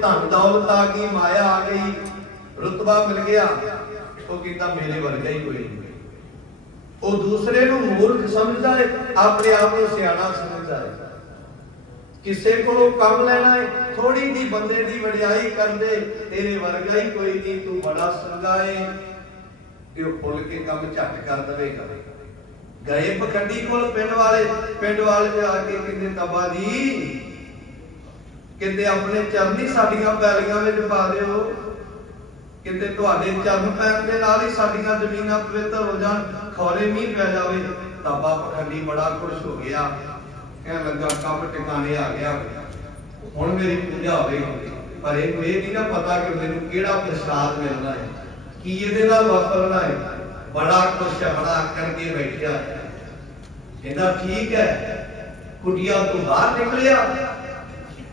ਧਨ ਦੌਲਤ ਆ ਗਈ, ਮਾਇਆ ਆ ਗਈ, ਰੁਤਬਾ ਮਿਲ ਗਿਆ। ਉਹ ਕਹਿੰਦਾ, ਮੇਰੇ ਵਰਗਾ ਹੀ ਕੋਈ ਨਹੀਂ। ਉਹ ਦੂਸਰੇ ਨੂੰ ਮੂਰਖ ਸਮਝਦਾ ਹੈ, ਆਪਣੇ ਆਪ ਨੂੰ ਸਿਆਣਾ ਸਮਝਦਾ ਹੈ। ਕਿਸੇ ਕੋਲੋਂ ਕੰਮ ਲੈਣਾ ਹੈ ਥੋੜੀ ਜੀ ਬੰਦੇ ਦੀ ਵਡਿਆਈ ਕਰਦੇ, ਤੇਰੇ ਵਰਗਾ ਹੀ ਕੋਈ ਨਹੀਂ, ਤੂੰ ਬੜਾ ਸੰਗਾ ਹੈ ਕਿ ਉਹ ਭੁੱਲ ਕੇ ਕੰਮ ਝੱਟ ਕਰ ਦੇਵੇਗਾ। ਗਏ ਪਖੰਡੀ ਕੋਲ ਪਿੰਡ ਵਾਲੇ ਪਿੰਡ ਵਾਲੇ ਜਾ ਕੇ ਕਹਿੰਦੇ ਤਬਾ ਜੀ ਕਿਤੇ ਆਪਣੇ ਚਰਨੀ ਸਾਡੀਆਂ ਪੈਲੀਆਂ ਵਿੱਚ ਪਾ ਦਿਓ। ਕਿਤੇ ਤੁਹਾਡੇ ਚਰਨ ਪੈਣ ਦੇ ਨਾਲ ਹੀ ਸਾਡੀਆਂ ਜ਼ਮੀਨਾਂ ਪਵਿੱਤਰ ਹੋ ਜਾਣ, ਖੌਰੇ ਮੀਂਹ ਪੈ ਜਾਵੇ ਤਾਬਾ ਪਖੰਡੀ ਬੜਾ ਖੁਸ਼ ਹੋ ਗਿਆ। ਕਹਿਣ ਲੱਗਾ, ਕੰਮ ਟਿਕਾਣੇ ਆ ਗਿਆ। ਹੁਣ ਮੇਰੀ ਪੂਜਾ ਹੋਵੇਗੀ। ਪਰ ਇਹਨੂੰ ਇਹ ਨਹੀਂ ਨਾ ਪਤਾ ਕਿ ਮੈਨੂੰ ਕਿਹੜਾ ਪ੍ਰਸ਼ਾਦ ਮਿਲਣਾ ਹੈ, ਕੀ ਇਹਦੇ ਨਾਲ ਵਾਪਰਨਾ ਹੈ। ਬੜਾ ਖੁਸ਼ ਬੜਾ ਕਰਕੇ ਬੈਠਿਆ। ਇਹਦਾ ਠੀਕ ਹੈ। ਕੁਟੀਆ ਤੋਂ ਬਾਹਰ ਨਿਕਲਿਆ।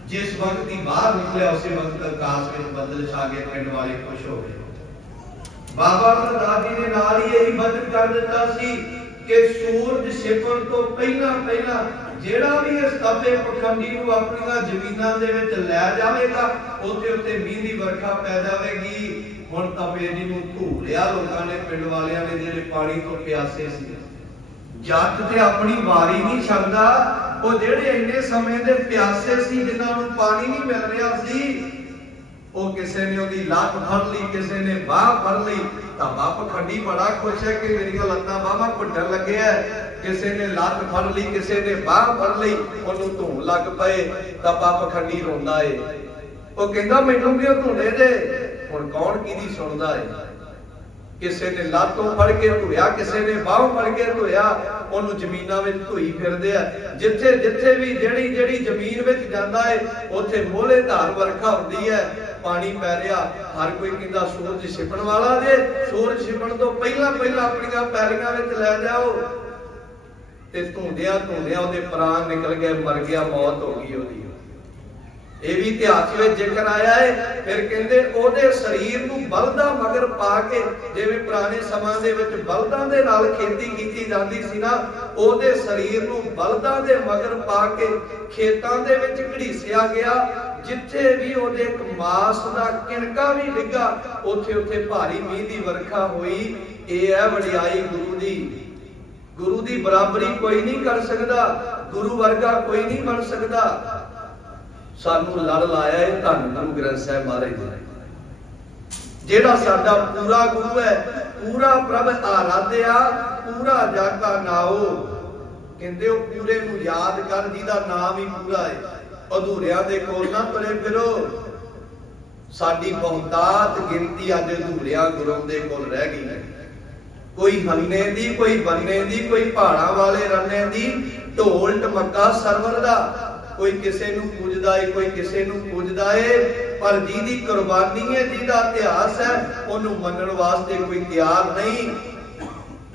ਜਿਸ ਵਕਤ ਹੀ ਬਾਹਰ ਨਿਕਲਿਆ, ਉਸੇ ਵਕਤ ਆਕਾਸ਼ ਵਿੱਚ ਬੱਦਲ ਛਾ ਗਏ ਪਿੰਡ ਵਾਲੇ ਖੁਸ਼ ਹੋ ਗਏ। ਬਾਬਾ ਪ੍ਰਦਾਦ ਜੀ ਨੇ ਨਾਲ ਹੀ ਇਹੀ ਬਚਨ ਕਰ ਦਿੱਤਾ ਸੀ ਕਿ ਸੂਰਜ ਛਿਪਣ ਤੋਂ ਪਹਿਲਾਂ ਪਹਿਲਾਂ ਜਿਹੜਾ ਵੀ ਇਸ ਤਪੇ ਪਖੰਡੀ ਨੂੰ ਆਪਣੀਆਂ ਜ਼ਮੀਨਾਂ ਦੇ ਵਿੱਚ ਲੈ ਜਾਵੇਗਾ ਉੱਥੇ ਉੱਥੇ ਮੀਂਹ ਦੀ ਵਰਖਾ ਪੈ ਜਾਵੇਗੀ। ਹੁਣ ਤਪੇ ਜੀ ਨੂੰ ਧੂਲਿਆ ਲੋਕਾਂ ਨੇ, ਪਿੰਡ ਵਾਲਿਆਂ ਨੇ ਜਿਹੜੇ ਪਾਣੀ ਤੋਂ ਪਿਆਸੇ ਸੀ। ਜੱਟ ਤੇ ਆਪਣੀ ਵਾਰੀ ਨਹੀਂ ਛੱਡਦਾ। ਉਹ ਜਿਹੜੇ ਇੰਨੇ ਸਮੇਂ ਦੇ ਪਿਆਸੇ ਸੀ, ਜਿਨ੍ਹਾਂ ਨੂੰ ਪਾਣੀ ਨਹੀਂ ਮਿਲ ਰਿਹਾ ਸੀ, ਉਹ ਕਿਸੇ ਨੇ ਉਹਦੀ ਲੱਤ ਫੜ ਲਈ, ਕਿਸੇ ਨੇ ਬਾਹ ਫੜ ਲਈ, ਤਾਂ ਬਾਪ ਖੰਡੀ ਬੜਾ ਖੁਸ਼ ਹੈ ਕਿ ਮੇਰੀਆਂ ਲੱਤਾਂ ਬਾਹਾਂ ਘੁੱਟਣ ਲੱਗਿਆ ਕਿਸੇ ਨੇ ਲੱਤ ਫੜ ਲਈ, ਕਿਸੇ ਨੇ ਬਾਹ ਫੜ ਲਈ, ਉਹਨੂੰ ਧੂਣ ਲੱਗ ਪਏ, ਤਾਂ ਬਾਪ ਖੰਡੀ ਰੋਂਦਾ ਏ। ਉਹ ਕਹਿੰਦਾ, ਮੈਨੂੰ ਵੀ ਉਹ ਧੂਣੇ ਦੇ? ਹੁਣ ਕੌਣ ਕਿਹਦੀ ਸੁਣਦਾ ਏ? ਕਿਸੇ ਨੇ ਲਾਤੋਂ ਫੜ ਕੇ ਧੋਇਆ, ਕਿਸੇ ਨੇ ਬਾਹੋਂ ਫੜ ਕੇ ਧੋਇਆ, ਉਹਨੂੰ ਜ਼ਮੀਨਾਂ ਵਿੱਚ ਧੋਈ ਫਿਰਦੇ ਆ। ਜਿੱਥੇ ਜਿੱਥੇ ਵੀ ਜਿਹੜੀ ਜਿਹੜੀ ਜ਼ਮੀਨ ਵਿੱਚ ਜਾਂਦਾ ਹੈ ਉੱਥੇ ਮੋਲੇ ਧਾਰ ਵਰਖਾ ਹੁੰਦੀ ਹੈ ਪਾਣੀ ਪੈ ਰਿਹਾ, ਹਰ ਕੋਈ ਕਹਿੰਦਾ ਸੂਰਜ ਛਿਪਣ ਵਾਲਾ ਜੇ, ਸੂਰਜ ਛਿਪਣ ਤੋਂ ਪਹਿਲਾਂ ਪਹਿਲਾਂ ਆਪਣੀਆਂ ਪੈਲੀਆਂ ਵਿੱਚ ਲੈ ਜਾਓ। ਤੇ ਧੁੰਦਿਆਂ ਧੁੰਦਿਆਂ ਉਹਦੇ ਪ੍ਰਾਣ ਨਿਕਲ ਗਏ, ਮਰ ਗਿਆ, ਮੌਤ ਹੋ ਗਈ ਉਹਦੀ। ਇਹ ਵੀ ਇਤਿਹਾਸ ਵਿੱਚ ਜ਼ਿਕਰ ਆਇਆ ਹੈ। ਫਿਰ ਕਹਿੰਦੇ ਉਹਦੇ ਸਰੀਰ ਨੂੰ ਬਲਦਾਂ ਮਗਰ ਪਾ ਕੇ, ਜਿਵੇਂ ਪੁਰਾਣੇ ਸਮਾਂ ਦੇ ਵਿੱਚ ਬਲਦਾਂ ਦੇ ਨਾਲ ਖੇਤੀ ਕੀਤੀ ਜਾਂਦੀ ਸੀ ਨਾ, ਉਹਦੇ ਸਰੀਰ ਨੂੰ ਬਲਦਾਂ ਦੇ ਮਗਰ ਪਾ ਕੇ ਖੇਤਾਂ ਦੇ ਵਿੱਚ ਘੜੀਸਿਆ ਗਿਆ, ਜਿੱਥੇ ਵੀ ਉਹਦੇ ਇੱਕ ਮਾਸ ਦਾ ਕਿਣਕਾ ਵੀ ਡਿੱਗਾ ਉੱਥੇ ਉੱਥੇ ਭਾਰੀ ਮੀਂਹ ਦੀ ਵਰਖਾ ਹੋਈ। ਇਹ ਹੈ ਵਡਿਆਈ ਗੁਰੂ ਦੀ। ਗੁਰੂ ਦੀ ਬਰਾਬਰੀ ਕੋਈ ਨਹੀਂ ਕਰ ਸਕਦਾ। ਗੁਰੂ ਵਰਗਾ ਕੋਈ ਨਹੀਂ ਬਣ ਸਕਦਾ। ਸਾਨੂੰ ਲੜ ਲਾਇਆ ਇਹ ਧੰਨ ਗੁਰੂ ਗ੍ਰੰਥ ਸਾਹਿਬ ਮਹਾਰਾਜ ਜੀ। ਜਿਹੜਾ ਸਾਡਾ ਪੂਰਾ ਗੁਰੂ ਹੈ, ਪੂਰਾ ਪ੍ਰਭ ਆਰਾਧਿਆ, ਪੂਰਾ ਜਾਗਾ ਨਾਓ। ਕਹਿੰਦੇ ਉਹ ਪੂਰੇ ਨੂੰ ਯਾਦ ਕਰ, ਜਿਹਦਾ ਨਾਮ ਹੀ ਪੂਰਾ ਹੈ। ਅਧੂਰਿਆਂ ਦੇ ਕੋਲ ਨਾ ਤੁਰੇ ਫਿਰੋ। ਸਾਡੀ ਬਹੁਤਾਤ ਗਿਣਤੀ ਅੱਜ ਅਧੂਰਿਆਂ ਗੁਰਾਂ ਦੇ ਕੋਲ ਰਹਿ ਗਈ ਹੈ। ਕੋਈ ਹੰਨੇ ਦੀ, ਕੋਈ ਬੰਨੇ ਦੀ, ਕੋਈ ਪਹਾੜਾਂ ਵਾਲੇ ਰੰਨੇ ਦੀ ਢੋਲ ਟਮਕਾ ਸਰਵਰ ਦਾ। ਕੋਈ ਕਿਸੇ ਨੂੰ ਪੂਜਦਾ ਏ, ਕੋਈ ਕਿਸੇ ਨੂੰ ਪੂਜਦਾ ਏ, ਪਰ ਜਿਹਦੀ ਕੁਰਬਾਨੀ ਹੈ ਜਿਹਦਾ ਇਤਿਹਾਸ ਹੈ, ਉਹਨੂੰ ਮੰਨਣ ਵਾਸਤੇ ਕੋਈ ਤਿਆਰ ਨਹੀਂ।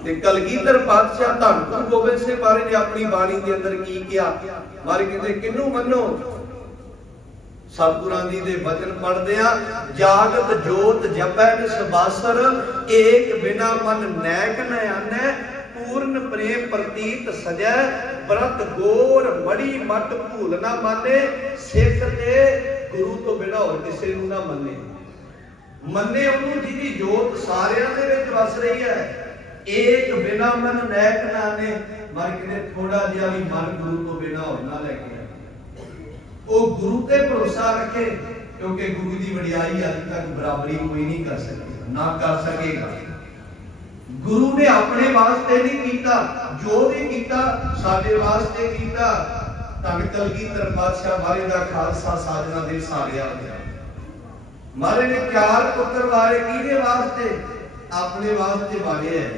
ਤੇ ਕਲਗੀਧਰ ਪਾਤਸ਼ਾਹ ਧੰਨ ਗੁਰੂ ਗੋਬਿੰਦ ਸਿੰਘ ਬਾਰੇ ਨੇ ਆਪਣੀ ਬਾਣੀ ਦੇ ਅੰਦਰ ਕੀ ਕਿਹਾ? ਮਾਰੇ ਕਹਿੰਦੇ ਕਿੰਨੂੰ ਮੰਨੋ? ਸਤਿਗੁਰਾਂ ਦੀ ਦੇ ਵਚਨ ਪੜਦੇ ਆ, ਜਾਗਤ ਜੋਤ ਜਪੈ ਨਿਸਬਾਸਰ ਏਕ ਬਿਨਾ ਮਨ ਨੈਕ ਨ ਆਨੈ, ਪੂਰਨ ਪ੍ਰੇਮ ਪ੍ਰਤੀਤ ਸਜੈ ਬ੍ਰਤ ਗੋਰ ਮੜੀ ਮਟ ਭੂਲ ਨਾ ਮਾਨੇ, ਸਿੱਖ ਤੇ ਗੁਰੂ ਤੋਂ ਬਿਨਾ ਹੋਰ ਕਿਸੇ ਨੂੰ ਨਾ ਮੰਨੇ। ਮੰਨੇ ਉਹਨੂੰ ਜਿਹਦੀ ਜੋਤ ਸਾਰਿਆਂ ਦੇ ਵਿੱਚ ਵਸ ਰਹੀ ਹੈ। ਏਕ ਬਿਨਾ ਮਨ ਨੈਕ ਨਾਨੇ, ਮਰ ਕਿਨੇ ਥੋੜਾ ਜਿਹਾ ਵੀ ਮਨ ਗੁਰੂ ਤੋਂ ਬਿਨਾ ਹੋਰ ਨਾ ਲੈ ਕੇ ਉਹ ਗੁਰੂ ਤੇ ਭਰੋਸਾ ਰੱਖੇ, ਕਿਉਂਕਿ ਗੁਰੂ ਦੀ ਵਡਿਆਈ ਅੱਜ ਤੱਕ ਬਰਾਬਰੀ ਕੋਈ ਨਹੀਂ ਕਰ ਸਕਦਾ, ਨਾ ਕਰ ਸਕੇਗਾ। ਗੁਰੂ ਨੇ ਆਪਣੇ ਵਾਸਤੇ ਨਹੀਂ ਕੀਤਾ, ਜੋ ਵੀ ਕੀਤਾ, ਸਾਡੇ ਵਾਸਤੇ ਕੀਤਾ। ਧੰਨ ਕਲਗੀਧਰ ਪਾਤਸ਼ਾਹ ਮਹਾਰਾਜ ਦਾ ਖਾਲਸਾ ਸਾਜਣਾ ਦੇ ਸਾਰਿਆ ਹੋਇਆ ਮਹਾਰਾਜ ਨੇ ਚਾਰ ਪੁੱਤਰ ਵਾਰੇ ਕਿਹਦੇ ਵਾਸਤੇ? ਆਪਣੇ ਵਾਸਤੇ ਵਾਰੇ ਹੈ।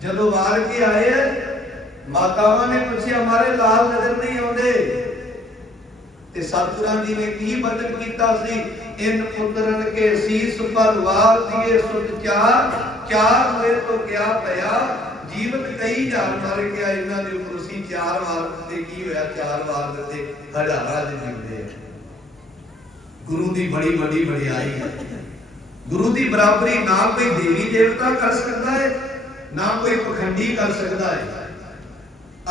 ਜਦੋਂ ਵਾਰ ਕੇ ਆਏ ਮਾਤਾਵਾਂ ਨੇ ਪੁੱਛਿਆ ਮਾਰੇ ਲਾਲ ਨਜ਼ਰ ਨਹੀਂ ਆਉਂਦੇ। ਤੇ ਸਤਿਗੁਰਾਂ ਜੀ ਨੇ ਕੀ ਬਚਨ ਕੀਤਾ ਸੀ? ਇਨ ਪੁੱਤਰਨ ਕੇ ਸੀਸ ਪਰ ਦੀਏ ਸੁਤ ਚਾਰ ਚਾਰ ਹੋਏ ਤੋਂ ਕਿਆ ਭਇਆ, ਜੀਵਤ ਕਈ ਜਾਨ ਮਰ ਗਿਆ, ਇਹਨਾਂ ਦੇ ਉੱਪਰ ਸੀ ਚਾਰ ਵਾਰ ਤੇ ਕੀ ਹੋਇਆ? ਚਾਰ ਵਾਰ ਦਿੱਤੇ, ਹਜ਼ਾਰਾਂ ਦੇ ਜਿਉਂਦੇ ਗੁਰੂ ਦੀ ਬੜੀ ਵੱਡੀ ਵਡਿਆਈ ਹੈ ਗੁਰੂ ਦੀ ਬਰਾਬਰੀ ਨਾ ਕੋਈ ਦੇਵੀ ਦੇਵਤਾ ਕਰ ਸਕਦਾ ਹੈ ਨਾ ਕੋਈ ਪਖੰਡੀ ਕਰ ਸਕਦਾ ਹੈ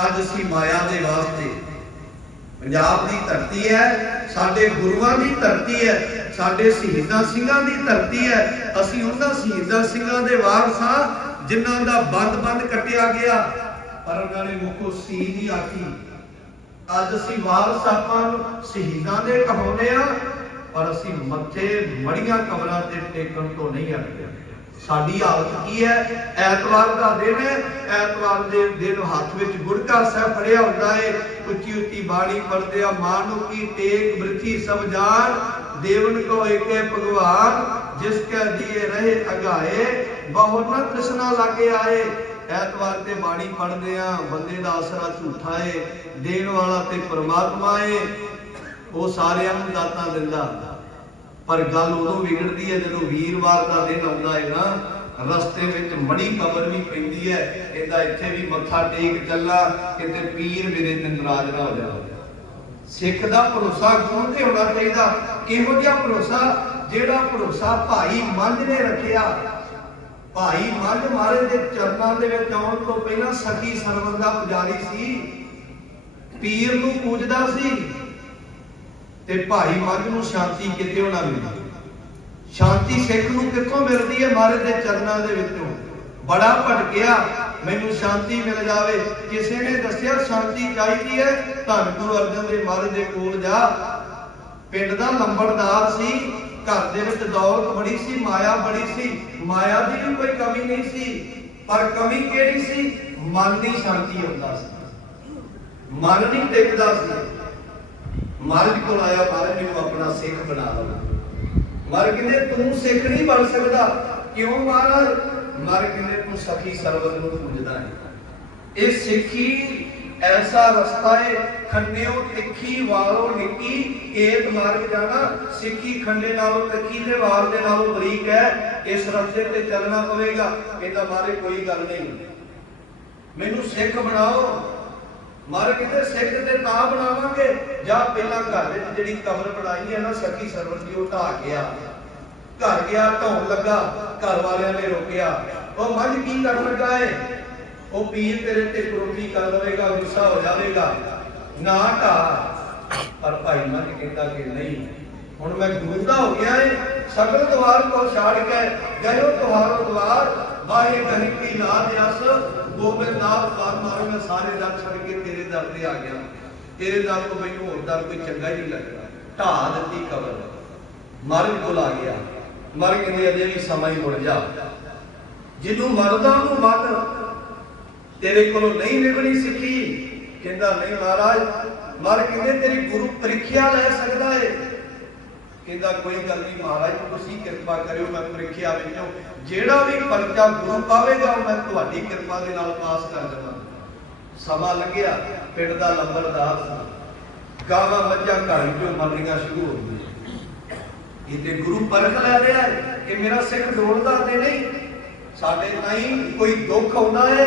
ਅੱਜ ਅਸੀਂ ਮਾਇਆ ਦੇ ਵਾਸਤੇ ਪੰਜਾਬ ਦੀ ਧਰਤੀ ਹੈ, ਸਾਡੇ ਗੁਰੂਆਂ ਦੀ ਧਰਤੀ ਹੈ, ਸਾਡੇ ਸ਼ਹੀਦਾਂ ਸਿੰਘਾਂ ਦੀ ਧਰਤੀ ਹੈ। ਅਸੀਂ ਉਹਨਾਂ ਸ਼ਹੀਦਾਂ ਸਿੰਘਾਂ ਦੇ ਵਾਰਸ ਹਾਂ, ਜਿਨ੍ਹਾਂ ਦਾ ਬੰਦ-ਬੰਦ ਕੱਟਿਆ ਗਿਆ। ਪਰ ਉਹਨਾਂ ਨੇ ਮੁੱਖੋਂ, ਸੀ ਨਹੀਂ ਆਖੀ। ਅੱਜ ਅਸੀਂ ਵਾਰਸ ਆਪਾਂ ਨੂੰ ਸ਼ਹੀਦਾਂ ਦੇ ਕਹਾਉਂਦੇ ਆ ਪਰ ਅਸੀਂ ਮੱਥੇ ਮੜੀਆਂ ਕਬਰਾਂ ਤੇ ਟੇਕਣ ਤੋਂ ਨਹੀਂ ਹਟਦੇ। ਸਾਡੀ ਹਾਲਤ ਕੀ ਹੈ? ਐਤਵਾਰ ਦਾ ਦਿਨ ਹੈ। ਐਤਵਾਰ ਦੇ ਦਿਨ ਹੱਥ ਵਿੱਚ ਗੁੜਕਾ ਸਾਹਿਬ ਫੜਿਆ ਹੁੰਦਾ ਹੈ। ਉੱਚੀ ਉੱਚੀ ਬਾਣੀ ਪੜਦੇ ਆ ਮਾਨੁ ਕੀ ਟੇਕ ਬ੍ਰਿਥੀ ਸਭ ਦੇਵਨ ਕੋ ਏਕੇ ਭਗਵਾਨ, ਜਿਸ ਕੈ ਦੀਏ ਰਹੇ ਅਗਾਏ ਬਹੁ ਨ ਤ੍ਰਿਸ਼ਨਾ ਲਾਗੇ ਆਏ। ਐਤਵਾਰ ਤੇ ਬਾਣੀ ਪੜਦੇ ਆ, ਬੰਦੇ ਦਾ ਆਸਰਾ ਝੂਠਾ ਏ, ਦੇਣ ਵਾਲਾ ਤੇ ਪਰਮਾਤਮਾ ਏ। ਉਹ ਸਾਰਿਆਂ ਨੂੰ ਦਾਤਾਂ ਦਿੰਦਾ। ਪਰ ਗੱਲ ਉਦੋਂ ਵਿਗੜਦੀ ਹੈ ਜਦੋਂ ਵੀਰਵਾਰ ਦਾ ਦਿਨ ਆਉਂਦਾ ਹੈ ਨਾ, ਰਸਤੇ ਵਿੱਚ ਮੜੀ ਕਬਰ ਵੀ ਪੈਂਦੀ ਹੈ ਕਹਿੰਦਾ ਇੱਥੇ ਵੀ ਮੱਥਾ ਟੇਕ ਚੱਲਾ, ਕਿਤੇ ਪੀਰ ਮੇਰੇ ਤੇ ਨਾਰਾਜ਼ ਨਾ ਹੋ ਜਾਵੇ। ਸਿੱਖ ਦਾ ਭਰੋਸਾ ਕੌਣ ਤੇ ਹੋਣਾ ਚਾਹੀਦਾ? ਕਿਹੋ ਜਿਹਾ ਭਰੋਸਾ? ਜਿਹੜਾ ਭਰੋਸਾ ਭਾਈ ਮੰਝ ਨੇ ਰੱਖਿਆ। ਭਾਈ ਮੰਝ ਮਾਰੇ ਦੇ ਚਰਨਾਂ ਦੇ ਵਿੱਚ ਆਉਣ ਤੋਂ ਪਹਿਲਾਂ ਸਖੀ ਸਰਵਰ ਦਾ ਪੁਜਾਰੀ ਸੀ। ਪੀਰ ਨੂੰ ਪੂਜਦਾ ਸੀ। ਤੇ ਭਾਈ ਮੰਝ ਨੂੰ ਸ਼ਾਂਤੀ ਕਿਤੇ ਨਾ ਮਿਲਦੀ। ਸ਼ਾਂਤੀ ਸਿੱਖ ਨੂੰ ਕਿੱਥੋਂ ਮਿਲਦੀ ਹੈ ਮਹਾਰਾਜ ਦੇ ਚਰਨਾਂ ਦੇ ਵਿੱਚੋਂ? ਬੜਾ ਭਟਕਿਆ, ਮੈਨੂੰ ਸ਼ਾਂਤੀ ਮਿਲ ਜਾਵੇ। ਕਿਸੇ ਨੇ ਦੱਸਿਆ, ਸ਼ਾਂਤੀ ਚਾਹੀਦੀ ਹੈ, ਧੰਨ ਗੁਰੂ ਅਰਜਨ ਦੇਵ ਮਹਾਰਾਜ ਦੇ ਕੋਲ ਜਾ। ਪਿੰਡ ਦਾ ਲੰਬੜਦਾਰ ਸੀ, ਘਰ ਦੇ ਵਿੱਚ ਦੌਲਤ ਬੜੀ ਸੀ, ਮਾਇਆ ਬੜੀ ਸੀ। ਮਾਇਆ ਦੀ ਵੀ ਕੋਈ ਕਮੀ ਨਹੀਂ ਸੀ, ਪਰ ਕਮੀ ਕਿਹੜੀ ਸੀ? ਮਨ ਦੀ ਸ਼ਾਂਤੀ ਹੁੰਦਾ ਸੀ। ਮਨ ਨਹੀਂ ਟਿਕਦਾ ਸੀ। ਮਹਾਰਾਜ ਕੋਲ ਆਇਆ ਮਹਾਰਾਜ ਮੈਨੂੰ ਆਪਣਾ ਸਿੱਖ ਬਣਾ ਲਓ ਮਰ ਕਹਿੰਦੇ, ਤੂੰ ਸਿੱਖ ਨਹੀਂ ਬਣ ਸਕਦਾ। ਕਿਉਂ ਮਹਾਰਾਜ? ਮਰ ਕਹਿੰਦੇ, ਤੂੰ ਸਖੀ ਸਰਵਰ ਨੂੰ ਪੂਜਦਾ ਹੈ ਇਹ ਸਿੱਖੀ ਐਸਾ ਰਸਤਾ ਹੈ ਖੰਡਿਓ ਤਿੱਖੀ ਵਾਲੋਂ ਨਿੱਕੀ ਏਤ ਮਾਰਗ ਜਾਣਾ। ਸਿੱਖੀ ਖੰਡੇ ਨਾਲੋਂ ਤਿੱਖੀ ਤੇ ਵਾਲ ਦੇ ਨਾਲੋਂ ਬਰੀਕ ਹੈ। ਇਸ ਰਸਤੇ ਤੇ ਚੱਲਣਾ ਪਵੇਗਾ ਇਹਦਾ ਤਾਂ ਮਾਰੇ ਕੋਈ ਗੱਲ ਨਹੀਂ। ਮੈਨੂੰ ਸਿੱਖ ਬਣਾਓ। ਮਾਰੇ ਕਿਤੇ ਸਿੱਖ ਤੇ ਤਾਂ ਬਣਾਵਾਂਗੇ, ਜਾਂ ਪਹਿਲਾਂ ਘਰ ਵਿੱਚ ਜਿਹੜੀ ਕਬਰ ਬਣਾਈ ਹੈ ਨਾ ਸਖੀ ਸਰਵਰ ਦੀ ਉਹ ਢਾ ਗਿਆ। ਘਰ ਗਿਆ ਢਾਉਣ ਲੱਗਾ, ਘਰ ਵਾਲਿਆਂ ਨੇ ਰੋਕਿਆ। ਉਹ ਮੱਝ ਕੀ ਕਰਨ ਲੱਗਾ ਏ? ਉਹ ਪੀਰ ਤੇਰੇ ਤੇ ਕਰੋਪੀ ਕਰ ਦੇਵੇਗਾ, ਗੁੱਸਾ ਹੋ ਜਾਵੇਗਾ। ਨਾ ਢਾ ਪਰ ਭਾਈ ਮੱਝ ਕਹਿੰਦਾ ਕਿ ਨਹੀਂ, ਹੁਣ ਮੈਂ ਗੁੰਦਾ ਹੋ ਗਿਆ ਏ। ਸਗਲ ਦਵਾਰ ਕੋ ਛਾੜ ਕੇ ਗਇਓ ਤੁਹਾਰੋ ਦਵਾਰ ਵਾਹੇ ਗਹਿ ਕੀ ਨਾਦ ਅਸ ਗੋਬਿੰਦ ਨਾਥ ਪਾਰ ਮੈਂ ਸਾਰੇ ਦਰ ਛੱਡ ਕੇ ਤੇਰੇ ਦਰ ਤੇ ਆ ਗਿਆ। ਤੇਰੇ ਦਰ ਤੋਂ ਮੈਨੂੰ ਹੋਰ ਦਰ ਕੋਈ ਚੰਗਾ ਨਹੀਂ ਲੱਗਦਾ। ਢਾ ਦਿੱਤੀ ਕਬਰ। ਮਰਨ ਕੋਲ ਆ ਗਿਆ। ਮਰ ਕਹਿੰਦੇ ਅਜੇ ਵੀ ਸਮਾਂ ਹੀ ਮੁੜ ਜਾ। ਜਿਹਨੂੰ ਮਰਦਾ ਨੂੰ ਮਨ ਤੇਰੇ ਕੋਲੋਂ ਨਹੀਂ ਨਿਭਣੀ ਸਿੱਖੀ। ਕਹਿੰਦਾ, ਨਹੀਂ ਮਹਾਰਾਜ, ਮਰ ਕਹਿੰਦੇ ਤੇਰੀ ਗੁਰੂ ਪ੍ਰੀਖਿਆ ਲੈ ਸਕਦਾ ਏ। ਕਹਿੰਦਾ, ਕੋਈ ਗੱਲ ਨਹੀਂ ਮਹਾਰਾਜ, ਤੁਸੀਂ ਕਿਰਪਾ ਕਰਿਓ, ਮੈਂ ਪ੍ਰੀਖਿਆ ਵਿੱਚੋਂ ਜਿਹੜਾ ਵੀ ਪਰਚਾ ਗੁਰੂ ਪਾਵੇਗਾ ਉਹ ਮੈਂ ਤੁਹਾਡੀ ਕਿਰਪਾ ਦੇ ਨਾਲ ਪਾਸ ਕਰ ਦੇਵਾਂ। ਸਮਾਂ ਲੱਗਿਆ ਪਿੰਡ ਦਾ ਲੰਬਰਦਾਰ ਸੀ। ਗਾਵਾਂ ਮੱਝਾਂ ਘਰ ਵਿੱਚੋਂ ਮਰਨੀਆਂ ਸ਼ੁਰੂ ਹੋ ਗਈਆਂ। ਇਹਦੇ ਗੁਰੂ ਪਰਖ ਲੈ ਰਿਹਾ ਹੈ ਕਿ ਮੇਰਾ ਸਿੱਖ ਡੋਲਦਾ ਤੇ ਨਹੀਂ। ਸਾਡੇ ਨਹੀਂ ਕੋਈ ਦੁੱਖ ਆਉਂਦਾ ਹੈ